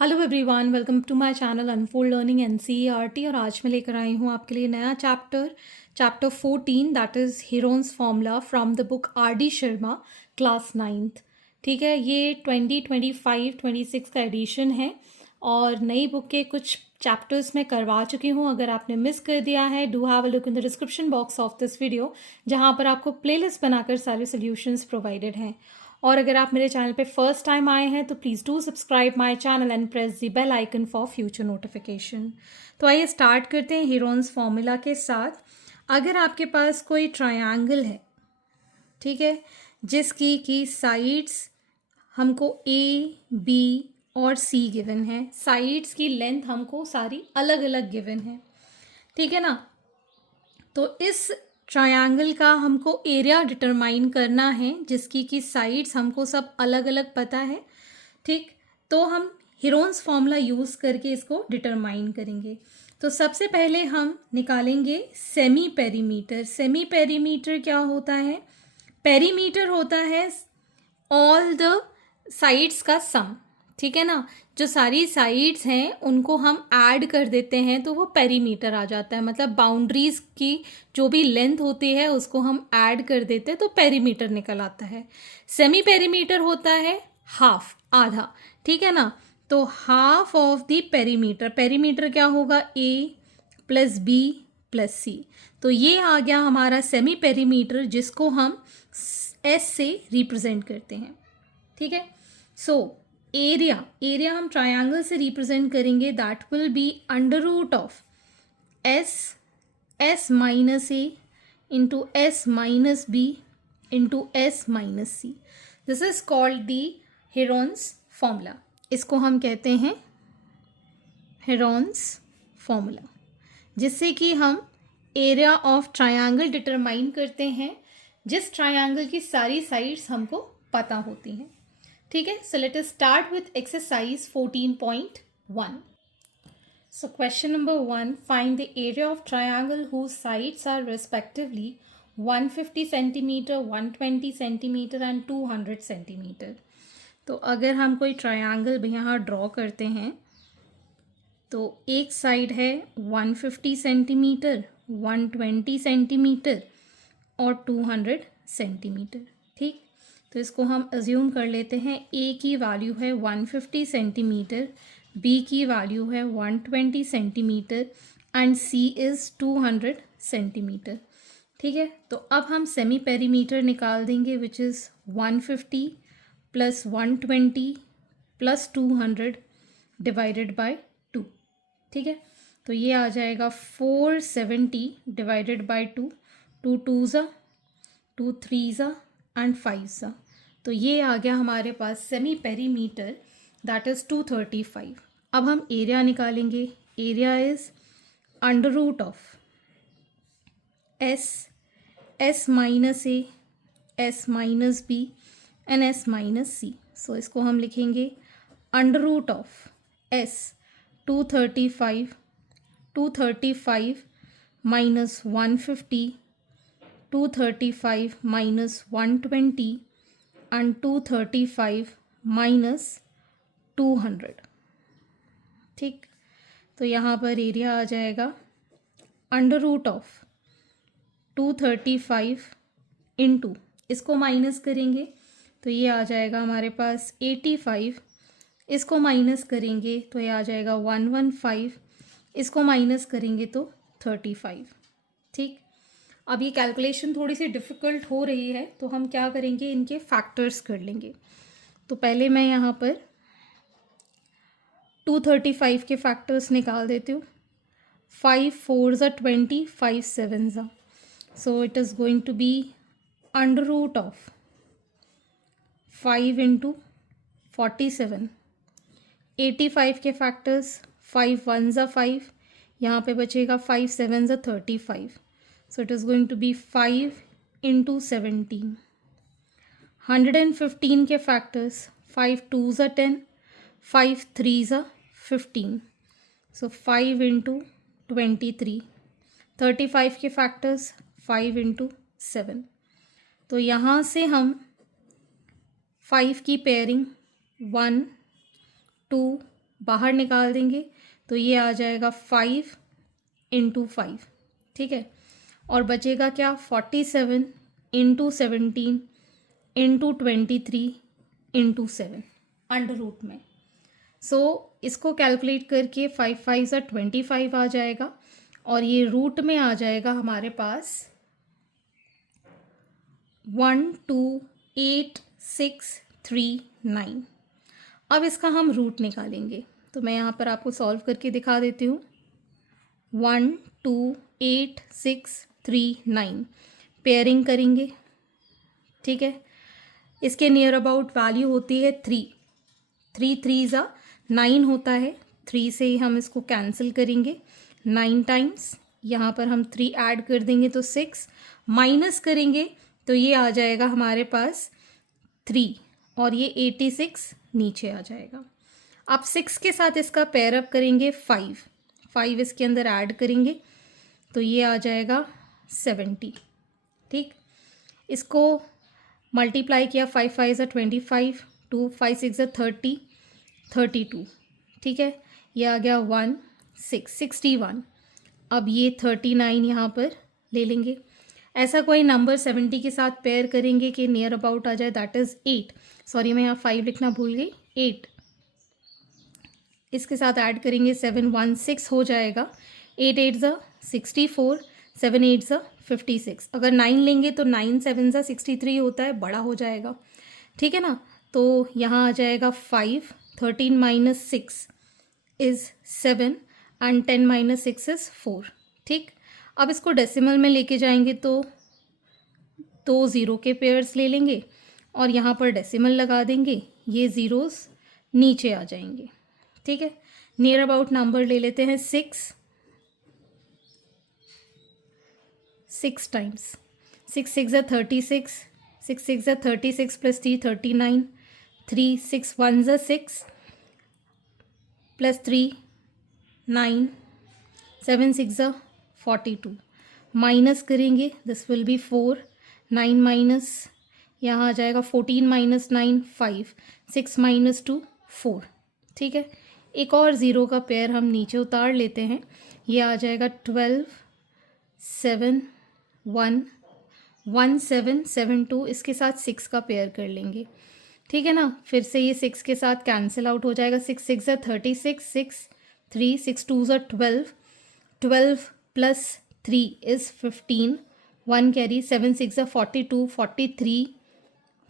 Hello everyone, welcome to my channel unfold learning NCERT. और आज मैं लेकर आई हूँ आपके लिए नया chapter 14 that is Heron's formula from the book R D Sharma class 9th। ठीक है, ये 2025-26 का एडिशन है और नई बुक के कुछ चैप्टर्स मैं करवा चुकी हूँ। अगर आपने मिस कर दिया है, do have a look in the description box of this video, जहाँ पर आपको प्लेलिस्ट बनाकर सारे सोल्यूशंस प्रोवाइडेड हैं। और अगर आप मेरे चैनल पे फर्स्ट टाइम आए हैं तो please do subscribe my channel and press the bell icon for future notification. तो आइए स्टार्ट करते हैं हीरोन्स फार्मूला के साथ। अगर आपके पास कोई ट्रायंगल है, ठीक है, जिसकी की साइड्स हमको ए बी और सी गिवन है, साइड्स की लेंथ हमको सारी अलग अलग गिवन है, ठीक है ना। तो इस ट्रायंगल का हमको एरिया डिटरमाइन करना है जिसकी कि साइड्स हमको सब अलग अलग पता है, ठीक। तो हम हीरोन्स फार्मूला यूज़ करके इसको डिटरमाइन करेंगे। तो सबसे पहले हम निकालेंगे सेमी पेरीमीटर। सेमी पेरीमीटर क्या होता है? पेरीमीटर होता है ऑल द साइड्स का सम, ठीक है ना। जो सारी साइड्स हैं उनको हम ऐड कर देते हैं तो वो पेरीमीटर आ जाता है। मतलब बाउंड्रीज की जो भी लेंथ होती है उसको हम ऐड कर देते हैं तो पेरीमीटर निकल आता है। सेमी पेरीमीटर होता है हाफ, आधा, ठीक है ना। तो half of the perimeter, perimeter क्या होगा? ए प्लस बी प्लस सी। तो ये आ गया हमारा सेमी पेरीमीटर जिसको हम एस से रिप्रेजेंट करते हैं, ठीक है। सो एरिया हम ट्रायंगल से रिप्रेजेंट करेंगे, that will be under root of S minus A into S minus B into S minus C. This is called the Heron's formula. इसको हम कहते हैं हीरोन्स फॉर्मूला, जिससे कि हम एरिया ऑफ ट्रायंगल डिटरमाइन करते हैं जिस ट्रायंगल की सारी साइड्स हमको पता होती हैं, ठीक है। सो let us start with exercise 14.1. So question number 1, find the area of triangle whose sides are respectively 150 centimeter, 120 centimeter and 200 centimeter. तो अगर हम कोई ट्रायंगल यहाँ ड्रॉ करते हैं तो एक साइड है 150 सेंटीमीटर, 120 सेंटीमीटर और 200 सेंटीमीटर, ठीक। तो इसको हम अज्यूम कर लेते हैं ए की वैल्यू है 150 सेंटीमीटर, बी की वैल्यू है 120 centimetre and C is 200 centimetre, ठीक है। तो अब हम सेमी पेरीमीटर निकाल देंगे which is 150 plus 120 plus 200 divided by 2, ठीक है। तो ये आ जाएगा 470 डिवाइडेड बाय 2, 2 2 2 3 एंड 5। तो ये आ गया हमारे पास सेमी पेरीमीटर, दैट इज़ 235। अब हम एरिया निकालेंगे। Area is under root of S minus A, S minus b and s minus c. So इसको हम लिखेंगे under root of s 235 minus 150, 235 minus 120 and 235 minus 200, ठीक। तो यहाँ पर एरिया आ जाएगा अंडर रूट ऑफ 235 इंटू, इसको माइनस करेंगे तो ये आ जाएगा हमारे पास 85, इसको माइनस करेंगे तो ये आ जाएगा 115, इसको माइनस करेंगे तो 35, ठीक। अब ये कैलकुलेशन थोड़ी सी डिफ़िकल्ट हो रही है तो हम क्या करेंगे, इनके फैक्टर्स कर लेंगे। तो पहले मैं यहाँ पर 235 के फैक्टर्स निकाल देती हूँ। 5 4 20, 5 7। So it is going to be under root of 5 into 47। 85 के फैक्टर्स 5 1 5, यहाँ पे बचेगा 5 7 35। So it is going to be 5 into 17. 115 के फैक्टर्स 5 2 10, 5 3 15। So 5 into 23। 35 के फैक्टर्स 5 into 7। तो यहाँ से हम 5 की पेयरिंग 1 2 बाहर निकाल देंगे तो ये आ जाएगा 5 इंटू 5, ठीक है। और बचेगा क्या, 47 into 17 into 23 into 7 under root में। सो इसको कैलकुलेट करके 5 5 सा 25 आ जाएगा और ये रूट में आ जाएगा हमारे पास 128,639। अब इसका हम रूट निकालेंगे तो मैं यहाँ पर आपको सॉल्व करके दिखा देती हूँ। 128,639 पेयरिंग करेंगे, ठीक है। इसके नियर अबाउट वैल्यू होती है 3 3 ज़ा 9 होता है, 3 से ही हम इसको कैंसिल करेंगे। 9 टाइम्स यहाँ पर हम 3 ऐड कर देंगे तो 6, माइनस करेंगे तो ये आ जाएगा हमारे पास 3 और ये 86 नीचे आ जाएगा। अब 6 के साथ इसका पेयर अप करेंगे 5 इसके अंदर ऐड करेंगे तो ये आ जाएगा 70, ठीक। इसको मल्टीप्लाई किया 5 5 ज़ा 25, 2 5 6 ज़ा 30, 32, ठीक है। ये आ गया 61। अब ये 39 यहाँ पर ले लेंगे। ऐसा कोई नंबर 70 के साथ पेयर करेंगे कि नियर अबाउट आ जाए, दैट इज़ 8। सॉरी मैं यहाँ 5 लिखना भूल गई, 8 इसके साथ ऐड करेंगे 716 हो जाएगा। 8 8 ज़ा 64, 7 8 ज़ा 56। अगर 9 लेंगे तो 9 7 ज़ा 63 होता है, बड़ा हो जाएगा, ठीक है ना। तो यहाँ आ जाएगा 5, 13 minus 6 is 7 and 10 minus 6 is 4, ठीक। अब इसको डेसिमल में लेके जाएंगे तो 2 ज़ीरो के पेयर्स ले लेंगे और यहाँ पर डेसिमल लगा देंगे, ये ज़ीरोज़ नीचे आ जाएंगे, ठीक है। नियर अबाउट नंबर ले लेते हैं 6 टाइम्स 6 6 ज़ा 36, 6 6 ज़ा 36 प्लस 3 39, 3 6 1 ज़ा 6 प्लस 3 9, 7 6 ज़ा 42। माइनस करेंगे, दिस विल बी 4, 9 माइनस यहाँ आ जाएगा 14 माइनस 9 5, 6 माइनस 2 4, ठीक है। एक और ज़ीरो का पेयर हम नीचे उतार लेते हैं, ये आ जाएगा 12 7 1 1 7 7 2, इसके साथ 6 का पेयर कर लेंगे, ठीक है ना। फिर से ये 6 के साथ कैंसिल आउट हो जाएगा। 6 6 ज़ा 36, 6 3 6 2 ज़ा 12, 12 प्लस 3 इज़ 15, 1 कैरी, 7 6 ज़ा 42, 43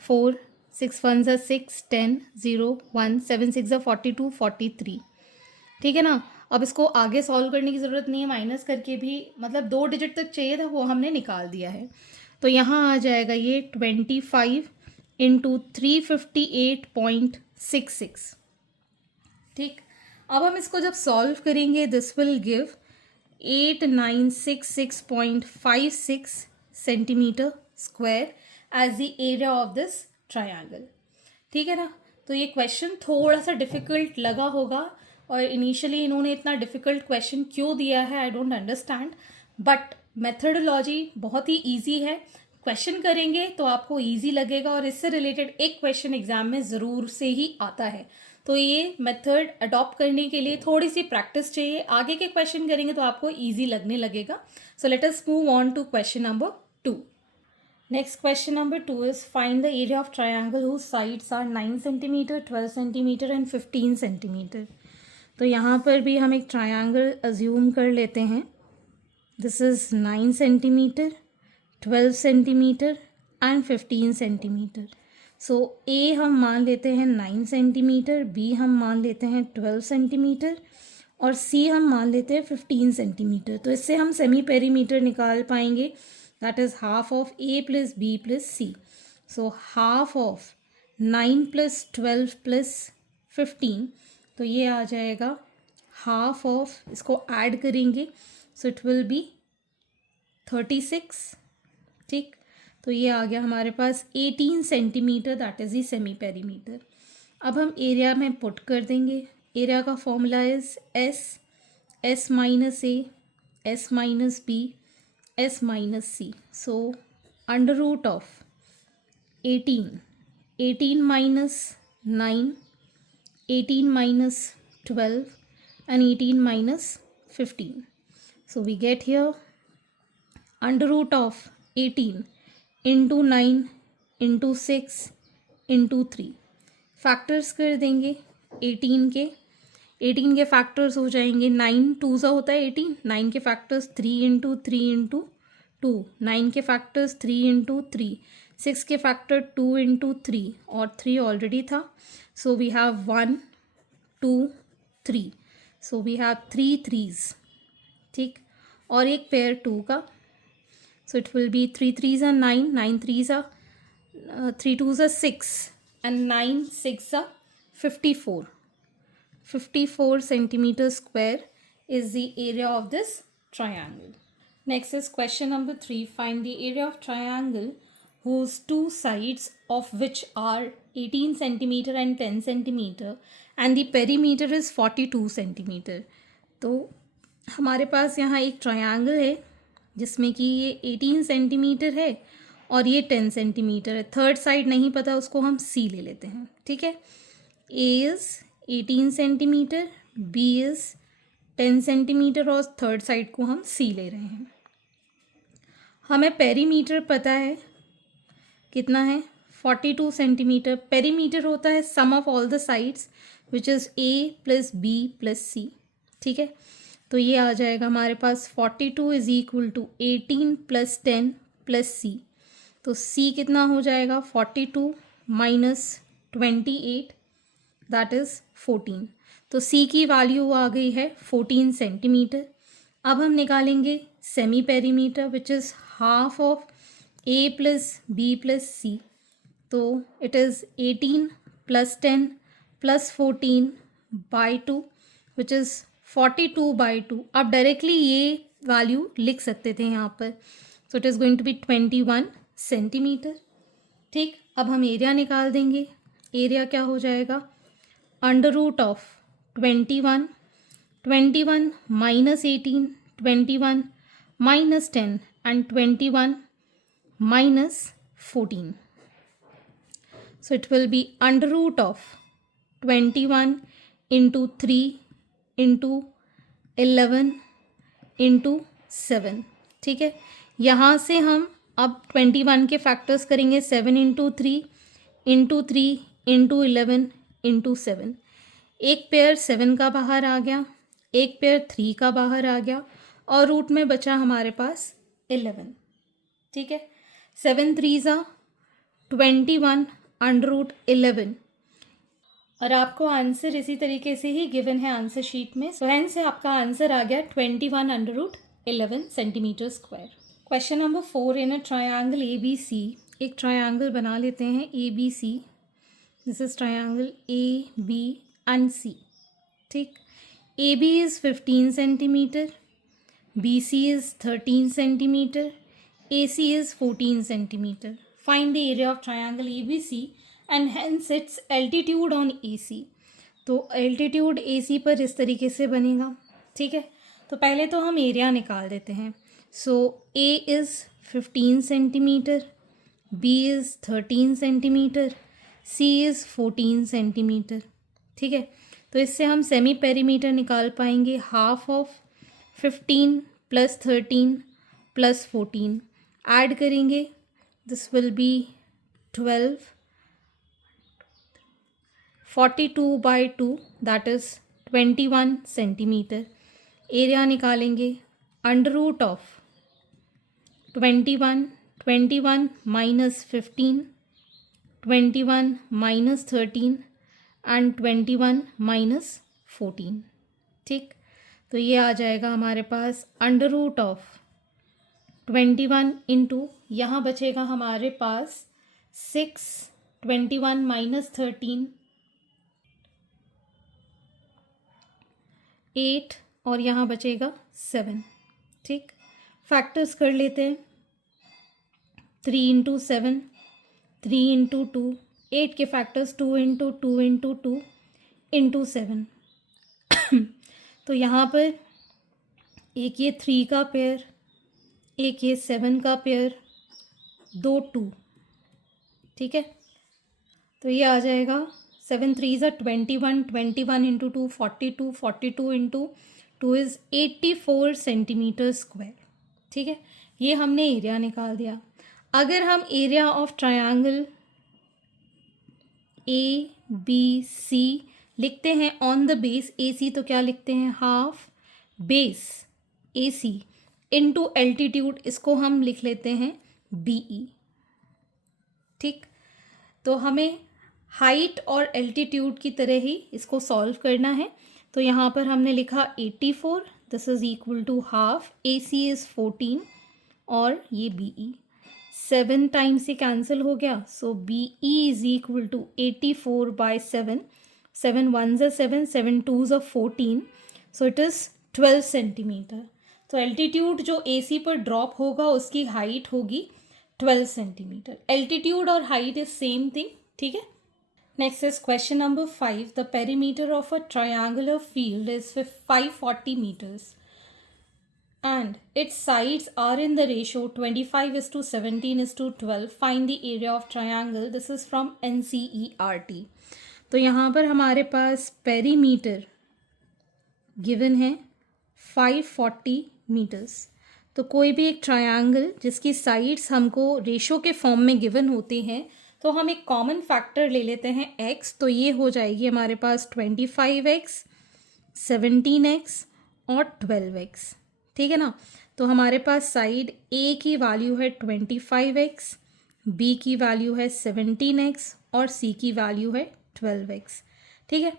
4 6 1 ज़ा 6 10 0 1, 7 6 ज़ा 42 43, ठीक है ना। अब इसको आगे सॉल्व करने की ज़रूरत नहीं है, माइनस करके भी मतलब 2 डिजिट तक चाहिए था वो हमने निकाल दिया है। तो यहाँ आ जाएगा ये 25 इंटू 358.66, ठीक। अब हम इसको जब सॉल्व करेंगे this will give 8966.56 centimetre square as the area of this triangle, ठीक है ना। तो ये क्वेश्चन थोड़ा सा डिफ़िकल्ट लगा होगा और इनिशियली इन्होंने इतना डिफ़िकल्ट क्वेश्चन क्यों दिया है I don't understand, but methodology बहुत ही ईजी है। क्वेश्चन करेंगे तो आपको ईजी लगेगा और इससे रिलेटेड एक क्वेश्चन एग्जाम में ज़रूर से ही आता है। तो ये मेथड अडॉप्ट करने के लिए थोड़ी सी प्रैक्टिस चाहिए, आगे के क्वेश्चन करेंगे तो आपको ईजी लगने लगेगा। So let us move on to question number 2. Next question number 2 is find the area of triangle whose sides are 9 cm, 12 cm and 15 cm. तो यहाँ पर भी हम एक ट्रायंगल अज्यूम कर लेते हैं। This is 9 cm, 12 cm and 15 cm. सो ए हम मान लेते हैं 9 cm, बी हम मान लेते हैं 12 cm और सी हम मान लेते हैं 15 cm. तो इससे हम सेमी पेरीमीटर निकाल पाएंगे, that is half of A plus B plus C. So half of 9 plus 12 plus 15, तो ये आ जाएगा half of, इसको ऐड करेंगे so it will be 36, ठीक। तो ये आ गया हमारे पास 18 centimetre, that is the semi perimeter. अब हम एरिया में पुट कर देंगे। एरिया का formula is S minus A, S minus B, S minus C. So under root of 18 minus 9, 18 minus 12 and 18 minus 15. So we get here under root of 18 into 9 into 6 into 3. Factors कर देंगे 18 के factors हो जाएंगे 9 to ज़ा होता है 18, 9 के factors 3 into 3 into 2, 9 के फैक्टर्स 3 इंटू 3, 6 के फैक्टर 2 इंटू 3 और 3 ऑलरेडी था. So we have 1 2 3. So we have 3 3s. ठीक, और एक पेयर 2 का. So it will be 3 3s are 9, 9 3s are 3 2s are 6 and 9 6 are 54. 54 centimeter square is the area of this triangle. Next is question number 3. Find the area of triangle whose two sides of which are 18 centimeter and 10 centimeter and the perimeter is 42 centimeter. तो हमारे पास यहाँ एक triangle है जिसमें कि ये 18 centimetre है और ये 10 सेंटीमीटर है. थर्ड साइड नहीं पता, उसको हम सी ले लेते हैं. ठीक है, A is 18 centimetre, B is 10 centimetre और थर्ड साइड को हम सी ले रहे हैं. हमें पेरीमीटर पता है कितना है, 42 सेंटीमीटर. पेरीमीटर होता है sum of all the sides which is a plus B plus c. ठीक है, तो ये आ जाएगा हमारे पास 42 is equal to 18 plus 10 plus c. तो सी कितना हो जाएगा, 42 माइनस 28 दैट इज़ 14. तो सी की वैल्यू आ गई है 14 सेंटीमीटर. अब हम निकालेंगे semi perimeter which is half of a plus B plus c. तो it is 18 plus 10 plus 14 by 2 which is 42 by 2. आप डायरेक्टली ये वैल्यू लिख सकते थे यहाँ पर. So it is going to be 21 centimetre. ठीक, अब हम एरिया निकाल देंगे. एरिया क्या हो जाएगा, under root of 21 minus 18, 21 minus 10 and 21 minus 14. So it will be under root of 21 into 3 into 11 into 7. ठीक है, यहाँ से हम अब 21 के फैक्टर्स करेंगे 7 इंटू 3 इंटू 3 इंटू 11 इंटू 7. एक पेयर 7 का बाहर आ गया, एक पेयर 3 का बाहर आ गया और रूट में बचा हमारे पास 11. ठीक है, 7 3s are 21 अंडर रूट 11. और आपको आंसर इसी तरीके से ही गिवन है आंसर शीट में. सो हैंस से आपका आंसर आ गया 21 under root 11 centimetre square. Question number 4. In a triangle A B c. एक ट्रायंगल बना लेते हैं a B c. This is triangle A b and c. ठीक, a b is 15 centimetre, b c is 13 centimetre, AC is 14 centimeter. Find the area of triangle ABC and hence its altitude on AC. तो altitude AC पर इस तरीके से बनेगा. ठीक है, तो पहले तो हम एरिया निकाल देते हैं. So A is 15 centimetre, B is 13 centimetre, C is 14 centimetre. ठीक है, तो इससे हम सेमी पेरीमीटर निकाल पाएंगे. Half of 15 plus 13 plus 14 add करेंगे. This will be 12. 42 by 2 that is 21 centimetre. Area निकालेंगे under root of 21 minus 15, 21 minus 13 and 21 minus 14. ठीक, तो ये आ जाएगा हमारे पास अंडर रूट ऑफ 21 इंटू यहाँ बचेगा हमारे पास 6, 21 माइनस 13 8 और यहाँ बचेगा 7. ठीक, फैक्टर्स कर लेते हैं. 3 इंटू 7, 3 इंटू 2, 8 के फैक्टर्स 2 इंटू 2 इंटू 2 इंटू 7. तो यहाँ पर एक ये 3 का पेयर, एक ये 7 का पेयर, 2 2. ठीक है, तो ये आ जाएगा 7 3s are 21, 21 into 2 42, 42 into 2 is 84 centimetre square. ठीक है, ये हमने एरिया निकाल दिया। अगर हम area of triangle A B C लिखते हैं on the base A C, तो क्या लिखते हैं, half base A C into altitude, इसको हम लिख लेते हैं बी ई। ठीक, तो हमें हाइट और एल्टीट्यूड की तरह ही इसको सॉल्व करना है। तो यहाँ पर हमने लिखा 84, this is equal to half, a c is 14 और ये बी ई 7 टाइम्स से कैंसिल हो गया। So b e is equal to 84 by 7, 7 1s are 7, 7 2s are 14, so it is 12 centimetre. तो एल्टीट्यूड जो ए सी पर ड्रॉप होगा उसकी हाइट होगी 12 सेंटीमीटर। एल्टीट्यूड और हाइट इज सेम थिंग। ठीक है, next is question number 5। The perimeter of a triangular field is 540 metres and its sides are in the ratio 25:17:12. Find the area of triangle. This is from NCERT. तो यहाँ पर हमारे पास perimeter given है 540 metres. तो कोई भी एक triangle जिसकी साइड्स हमको रेशो के फॉर्म में गिवन होते हैं, तो हम एक कॉमन फैक्टर ले लेते हैं x। तो ये हो जाएगी हमारे पास 25x, 17x और 12x। ठीक है ना, तो हमारे पास साइड ए की वैल्यू है 25x, बी की वैल्यू है 17x और सी की वैल्यू है 12x। ठीक है,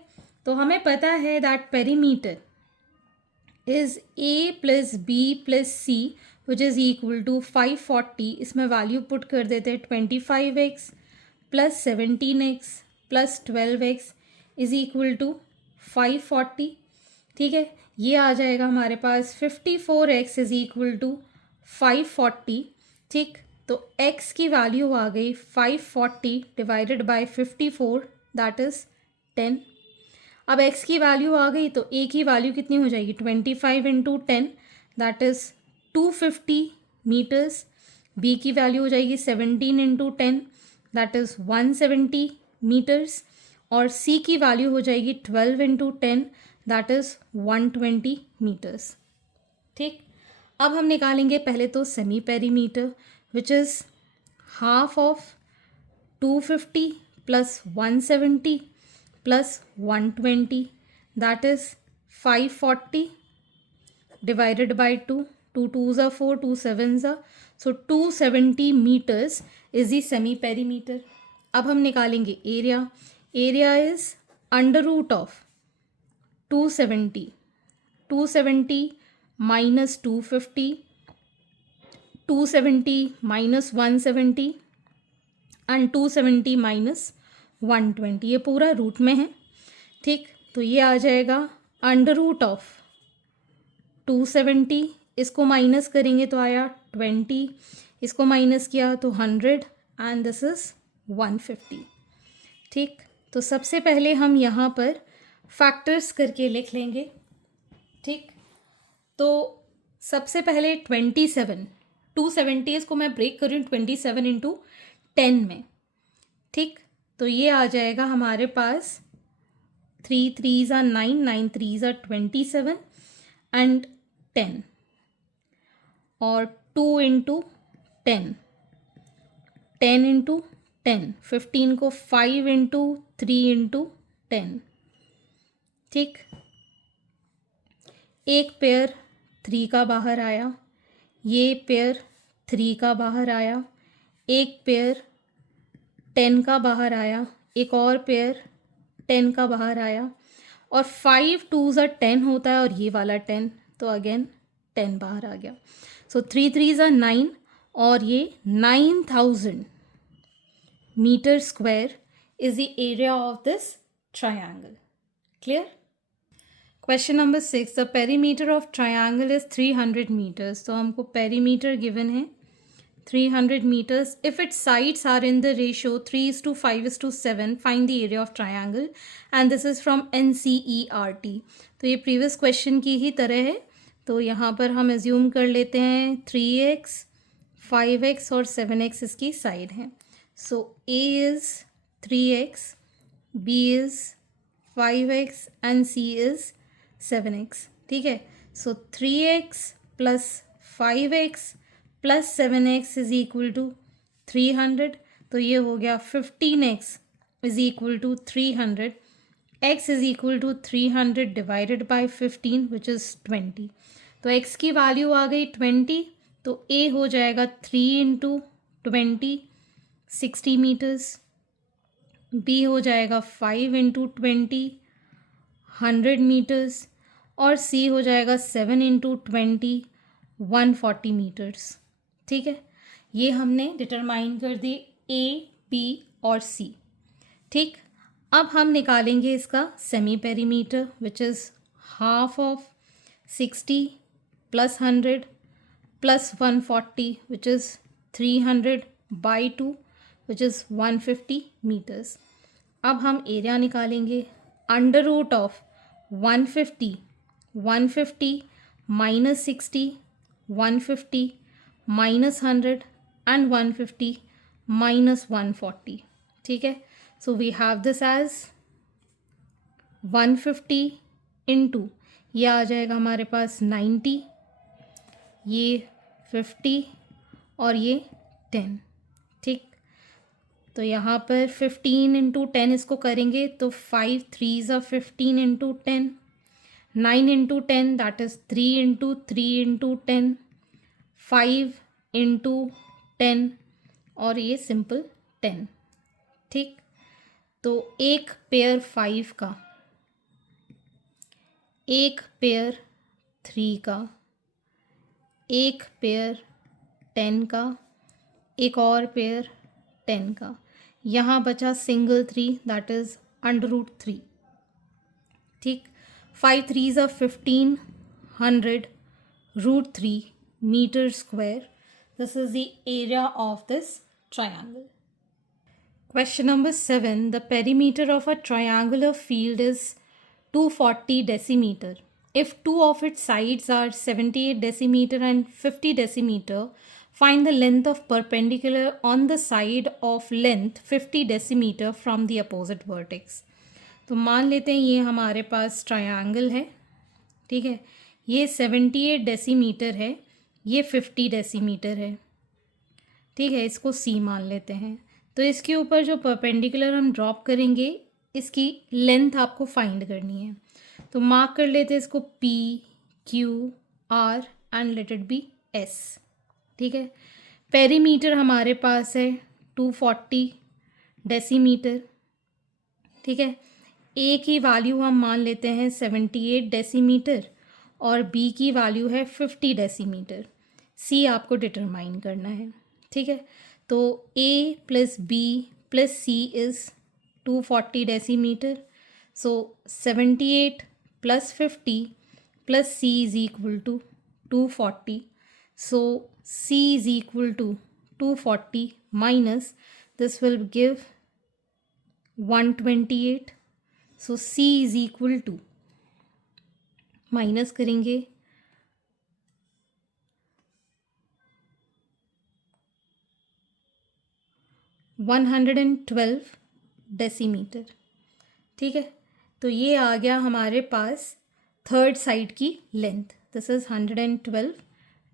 तो हमें पता है that perimeter is A plus B plus C which is equal to 540। इसमें वैल्यू पुट कर देते हैं 25x plus 17x plus 12x is equal to 540। ठीक है, ये आ जाएगा हमारे पास 54x इज इक्वल टू 540। ठीक, तो x की वैल्यू आ गई 540 डिवाइडेड बाय 54, दैट इज़ 10। अब x की वैल्यू आ गई तो a की वैल्यू कितनी हो जाएगी, 25 into 10, that is 250 metres. b की वैल्यू हो जाएगी 17 इंटू 10, दैट इज़ 170 मीटर्स। और c की वैल्यू हो जाएगी 12 इंटू 10, दैट इज़ 120 मीटर्स। ठीक, अब हम निकालेंगे पहले तो semi perimeter which is half of 250 plus 170 plus 120, that is 540 divided by 2, 2 2s are 4, 2 7s are, so 270 metres is the semi perimeter. अब हम निकालेंगे area. Area is under root of 270 minus 250, 270 minus 170 and 270 minus 120, ये पूरा root में है। ठीक, तो ये आ जाएगा अंडर रूट ऑफ 270, इसको माइनस करेंगे तो आया 20, इसको माइनस किया तो 100 एंड दिस इज़ 150। ठीक, तो सबसे पहले हम यहाँ पर फैक्टर्स करके लिख लेंगे। ठीक, तो सबसे पहले 27, 270 इसको मैं ब्रेक कर रही हूँ 27 इंटू 10 में। ठीक, तो ये आ जाएगा हमारे पास 3 3s are 9, 9 3s are 27 and 10 और 2 इंटू 10, 10 इंटू 10, 15 को 5 इंटू 3 इंटू 10। ठीक, एक पेयर 3 का बाहर आया, ये पेयर 3 का बाहर आया, एक पेयर 10 का बाहर आया, एक और पेयर 10 का बाहर आया, और 5 2s are 10 होता है और ये वाला 10, तो अगेन 10 बाहर आ गया। सो 3 3s are 9 और ये 9000 metre square is the area of this triangle. Clear? Question number 6, the perimeter of triangle is 300 metres. तो हमको पेरीमीटर गिवन है 300 meters. If its sides are in the ratio 3:5:7, find the area of triangle. And this is from NCERT. तो ये previous question की ही तरह है। तो यहाँ पर हम एज्यूम कर लेते हैं 3x, 5x और 7x इसकी साइड हैं। So A is 3x, B is 5x and C is 7x. ठीक है, so 3x plus 5x plus 7x is equal to 300. तो ये हो गया 15x is equal to 300. x is equal to 300 divided by 15 which is 20. तो x की value आ गई 20. तो a हो जाएगा 3 इंटू 20 60 मीटर्स. b हो जाएगा 5 इंटू 20 100 मीटर्स. और c हो जाएगा 7 इंटू 20 140 मीटर्स. ठीक है, ये हमने डिटरमाइन कर दी a, b और c. ठीक, अब हम निकालेंगे इसका semi perimeter which is half of 60 plus 100 plus 140 which is 300 by 2 which is 150 metres. अब हम एरिया निकालेंगे. Under root of 150 minus 60 150 minus 100 and 150 minus 140. ठीक है, so we have this as 150 into, ये आ जाएगा हमारे पास 90, ये 50 और ये 10. ठीक, तो यहाँ पर 15 इंटू 10 इसको करेंगे तो 5 3s are 15 into 10, 9 into 10 that is 3 into 3 into 10, 5 into 10 और ये सिंपल 10. ठीक, तो एक पेयर 5 का, एक पेयर 3 का, एक पेयर 10 का, एक और पेयर 10 का. यहाँ बचा single 3 that is under root 3. ठीक, 5 3s are 15 100 root 3 metre square. This is the area of this triangle. Question number 7. The perimeter of a triangular field is 240 decimeter. If two of its sides are 78 decimeter and 50 decimeter, find the length of perpendicular on the side of length 50 decimeter from the opposite vertex. तो मान लेते हैं ये हमारे पास triangle है. ठीक है, ये 78 डेसीमीटर है, ये 50 डेसीमीटर है. ठीक है, इसको C मान लेते हैं. तो इसके ऊपर जो परपेंडिकुलर हम ड्रॉप करेंगे इसकी लेंथ आपको फाइंड करनी है. तो मार्क कर लेते हैं इसको P, Q, R and let it be S. ठीक है, पेरीमीटर हमारे पास है 240 डेसीमीटर. ठीक है, A की वैल्यू हम मान लेते हैं 78 डेसीमीटर और B की वैल्यू है 50 डेसीमीटर. C आपको डिटरमाइन करना है. ठीक है, तो A plus B plus C is 240 decimetre. So 78 plus 50 plus C is equal to 240. So C is equal to 240 minus this will give 128. So C is equal to, minus करेंगे 112 decimetre. ठीक है, तो ये आ गया हमारे पास थर्ड साइड की length. This is 112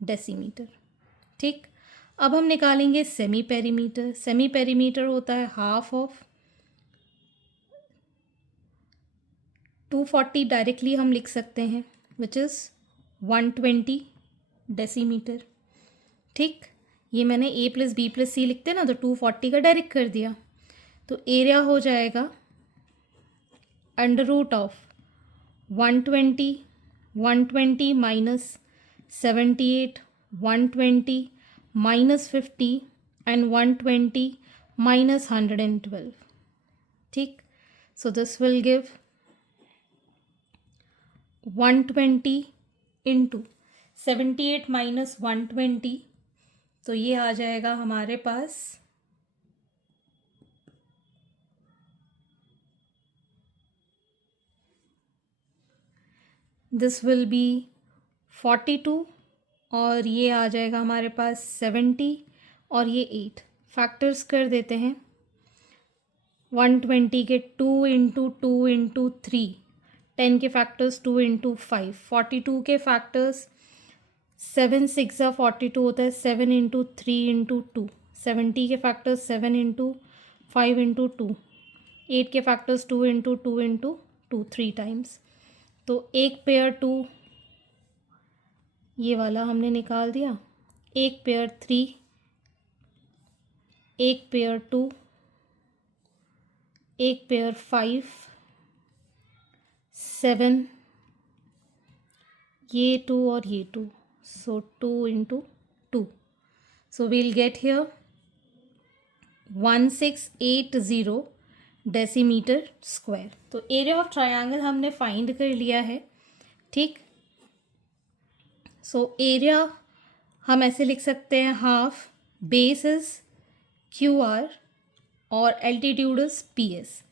decimetre. ठीक, अब हम निकालेंगे सेमी पेरीमीटर. सेमी पेरीमीटर होता है हाफ ऑफ 240. डायरेक्टली हम लिख सकते हैं विच इज़ 120 डेसीमीटर. ठीक, ये मैंने A plus B plus C लिखते हैं ना, तो 240 का डायरेक्ट कर दिया. तो एरिया हो जाएगा under root of 120 minus 78 120 minus 50 and 120 minus 112. ठीक, so this will give 120 into 78 minus 120. तो ये आ जाएगा हमारे पास दिस विल बी 42 और ये आ जाएगा हमारे पास 70 और ये 8. फैक्टर्स कर देते हैं. 120 के 2 इंटू 2 इंटू 3, 10 के फैक्टर्स 2 इंटू 5, 42 के फैक्टर्स 7 6 42 होता है, 7 इंटू 3 इंटू 2, 70 के फैक्टर्स 7 इंटू 5 इंटू 2, 8 के फैक्टर्स 2 इंटू 2 इंटू 2 3 टाइम्स। तो एक पेयर 2 ये वाला हमने निकाल दिया, एक पेयर 3, एक पेयर 2, एक पेयर 5, 7, ये 2 और ये 2, so 2 into 2, so we'll get here 1680 decimetre square. तो एरिया ऑफ ट्रायंगल हमने फाइंड कर लिया है, ठीक। सो एरिया हम ऐसे लिख सकते हैं, half base is q r और altitude is p s.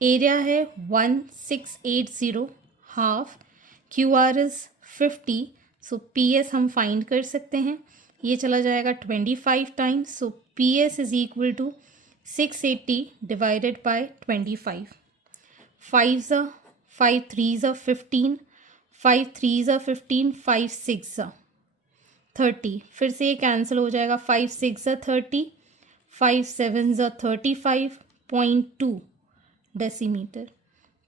Area है 1680, half q r is 50, so p s हम फाइंड कर सकते हैं, ये चला जाएगा 25 times, so p s is equal to 680 divided by 25, 5 ज़ा 5 3 ज़ा 15, 5 3 ज़ा 15, 5 6 ज़ा 30, फिर से ये कैंसिल हो जाएगा, 5 6 ज़ा 30, 5 7 ज़ा 35.2 डेसीमीटर।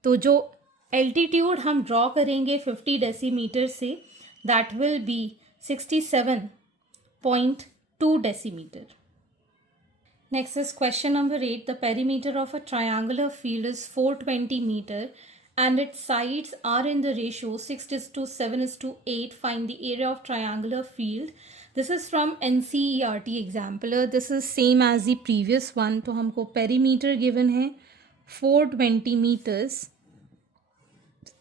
तो जो एल्टीट्यूड हम ड्रॉ करेंगे 50 डेसीमीटर से, that will B 67.2 decimetre. Next is question number 8. The perimeter of a triangular field is 420 meter and its sides are in the ratio 6:7:8. Find the area of triangular field. This is from NCERT example. This is same as the previous one. तो हमको perimeter given है 420 meters.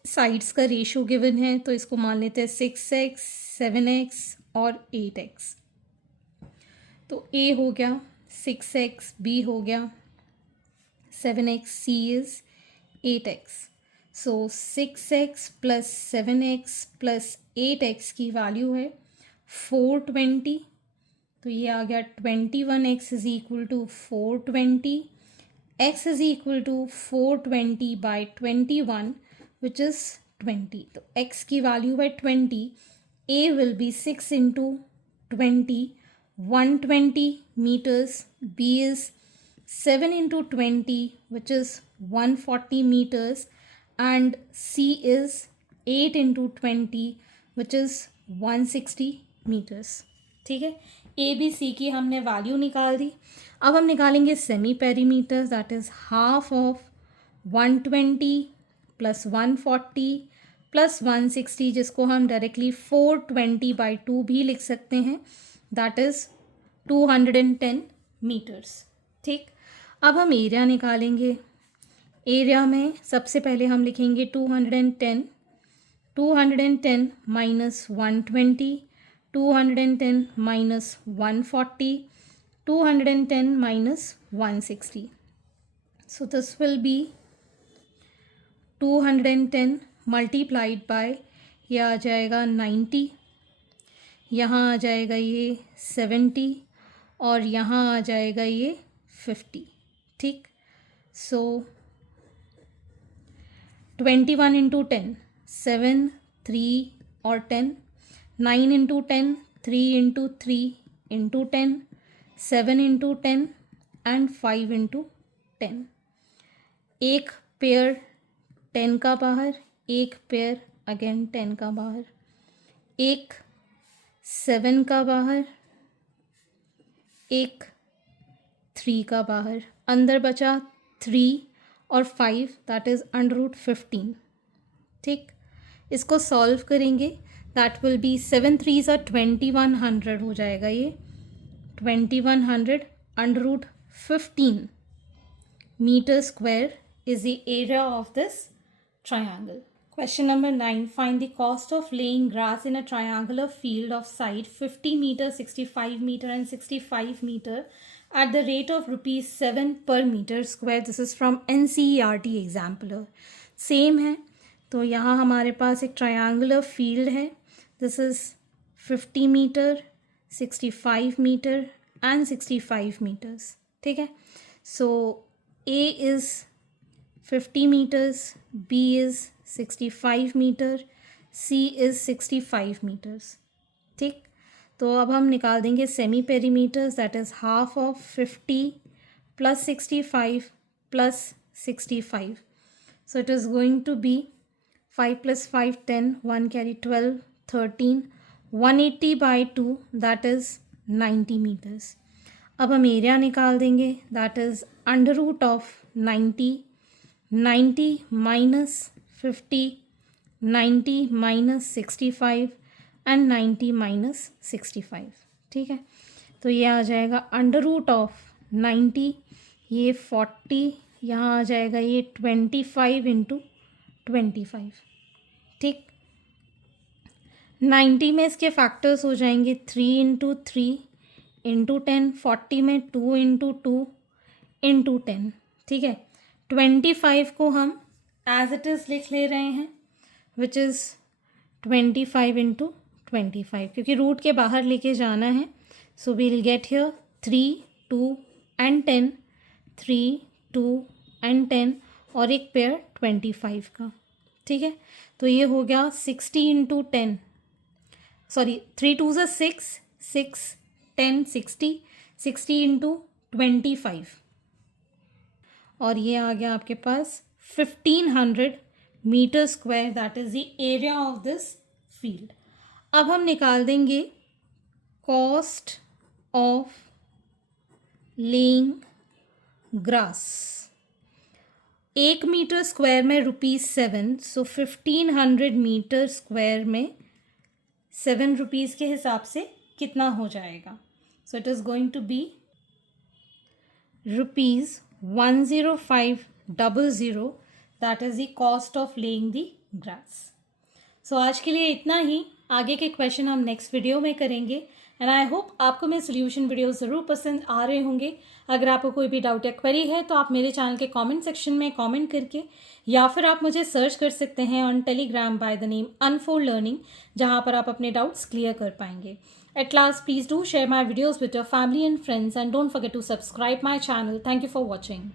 Sides का ratio given है, तो इसको मान लेते हैं 6x 7x और 8x। तो A हो गया 6x, B हो गया 7x, C is 8x। So 6x plus 7x plus 8x की वैल्यू है 420, तो ये आ गया 21x is equal to 420, x is equal to 420 by 21 which is 20। तो x की वैल्यू है 20, A will be 6 into 20, 120 meters, B is 7 into 20 which is 140 meters, and C is 8 into 20 which is 160 meters। ठीक है, A B C की हमने value निकाल दी। अब हम निकालेंगे semi perimeter, that is half of 120 plus 140 plus 160, जिसको हम डायरेक्टली 420 बाई 2 भी लिख सकते हैं, दैट इज़ 210 मीटर्स। ठीक, अब हम एरिया निकालेंगे। एरिया में सबसे पहले हम लिखेंगे 210, 210 minus 120, 210 minus 140, 210 minus 160। So this will B 210 multiplied by, ये आ जाएगा 90, यहाँ आ जाएगा ये 70 और यहाँ आ जाएगा ये 50। ठीक, सो 21 इंटू 10 7 3 और 10, 9 into 10 3 into 3 into 10, 7 into 10 and 5 into 10। एक पेयर 10 का बाहर, एक पेयर अगेन 10 का बाहर, एक 7 का बाहर, एक 3 का बाहर, अंदर बचा 3 और 5, दैट इज़ √15। ठीक, इसको सॉल्व करेंगे, दैट विल बी 7 3 सा 2100 हो जाएगा, ये 2100 √15 metre square is the area of this triangle. Question number 9. Find the cost of laying grass in a triangular field of side 50 meter, 65 meter and 65 meter at the rate of rupees 7 per meter square. This is from NCERT example. Same है, तो यहाँ हमारे पास एक triangular field है. This is 50 meter, 65 meter and 65 meters. ठीक है, so A is 50 meters, B is 65 metre, C is 65 meters. ठीक, तो अब हम निकाल देंगे semi perimeters, that is half of 50 plus 65 plus 65. So it is going to be 5 plus 5 10, 1 carry 12, 13, 180 by 2, that is 90 meters. अब हम एरिया निकाल देंगे, that is under root of 90 minus 50, 90 minus 65 and 90 minus 65. ठीक है, तो ये आ जाएगा अंडर रूट ऑफ 90, ये 40, यहाँ आ जाएगा ये 25 इंटू 25. ठीक, 90 में इसके फैक्टर्स हो जाएंगे 3 इंटू 3 इंटू 10, 40 में 2 इंटू 2 इंटू 10. ठीक है, 25 को हम एज इट इज़ लिख ले रहे हैं, विच इज़ 25 इंटू 25, क्योंकि रूट के बाहर लेके जाना है. So we will get here 3, 2 and 10, 3, 2 and 10 और एक पेयर 25 का. ठीक है, तो ये हो गया 60 इंटू 10, सॉरी 3 2 से 6, 6 10 60, 60 इंटू 25 और ये आ गया आपके पास 1500 metre square, that is the area of this field. अब हम निकाल देंगे cost of laying grass. 1 metre square में ₹7, सो 1500 मीटर स्क्वायर में 7 रुपीज़ के हिसाब से कितना हो जाएगा. So it is going to be ₹10500, that is the cost of laying the grass. So आज के लिए इतना ही. आगे के क्वेश्चन हम नेक्स्ट वीडियो में करेंगे एंड आई होप आपको मेरे सोल्यूशन वीडियो ज़रूर पसंद आ रहे होंगे. अगर आपको कोई भी डाउट या क्वेरी है तो आप मेरे चैनल के कमेंट सेक्शन में कमेंट करके या फिर आप मुझे सर्च कर सकते हैं on Telegram by the name Unfold Learning, जहां पर आप अपने डाउट्स क्लियर कर पाएंगे. At last, please do share my videos with your family and friends and don't forget to subscribe my channel. Thank you for watching.